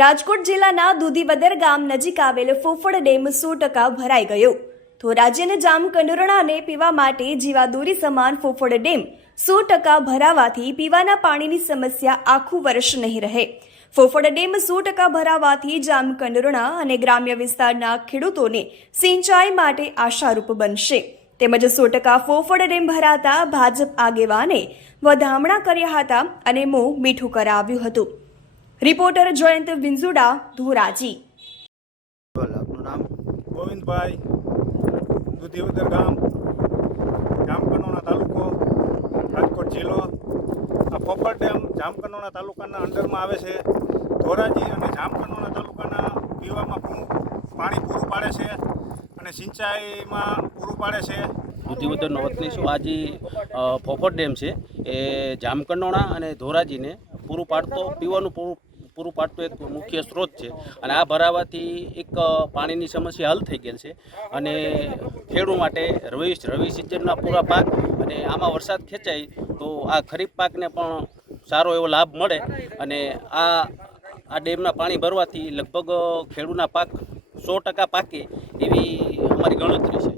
રાજકોટ જિલ્લાના દૂધીવદર ગામ નજીક આવેલ ફોફળ ડેમ સો ટકા ભરાઈ ગયો. તો રાજ્યને જામકંડોરણાને પીવા માટે જીવાદોરી સમાન ફોફળ ડેમ સો ટકા ભરાવાથી પીવાના પાણીની સમસ્યા આખું વર્ષ નહીં રહે. ફોફળ ડેમ સો ટકા ભરાવાથી જામકંડોરણા અને ગ્રામ્ય વિસ્તારના ખેડૂતોને સિંચાઈ માટે આશારૂપ બનશે. તેમજ સો ટકા ફોફળ ડેમ ભરાતા ભાજપ આગેવાને વધામણા કર્યા હતા અને મોં મીઠું કરાવ્યું હતું. રિપોર્ટર જયંત વિંઝુડા ધોરાજી. આપનું નામ? ગોવિંદભાઈ દુધીવદર ગામ. જામકનોણા તાલુકો રાજકોટ જિલ્લો. આ ફોફર ડેમ જામકંડોણા તાલુકાના અંડરમાં આવે છે. ધોરાજી અને જામકનોણા તાલુકાના પીવામાં પૂરું પાણી પૂરું પાડે છે અને સિંચાઈમાં પૂરું પાડે છે. દુધિવદરનો વતની છું આ જે ફોફર ડેમ છે એ જામકંડોણા અને ધોરાજીને પૂરું પાડતો પીવાનું પૂરું પૂરું પાડતો એક મુખ્ય સ્ત્રોત છે. અને આ ભરાવાથી એક પાણીની સમસ્યા હલ થઈ ગયેલ છે. અને ખેડૂત માટે રવિ રવિ સિઝનના પૂરા પાક અને આમાં વરસાદ ખેંચાય તો આ ખરીફ પાકને પણ સારો એવો લાભ મળે. અને આ આ ડેમના પાણી ભરવાથી લગભગ ખેડૂતના પાક સો ટકા પાકે એવી અમારી ગણતરી છે.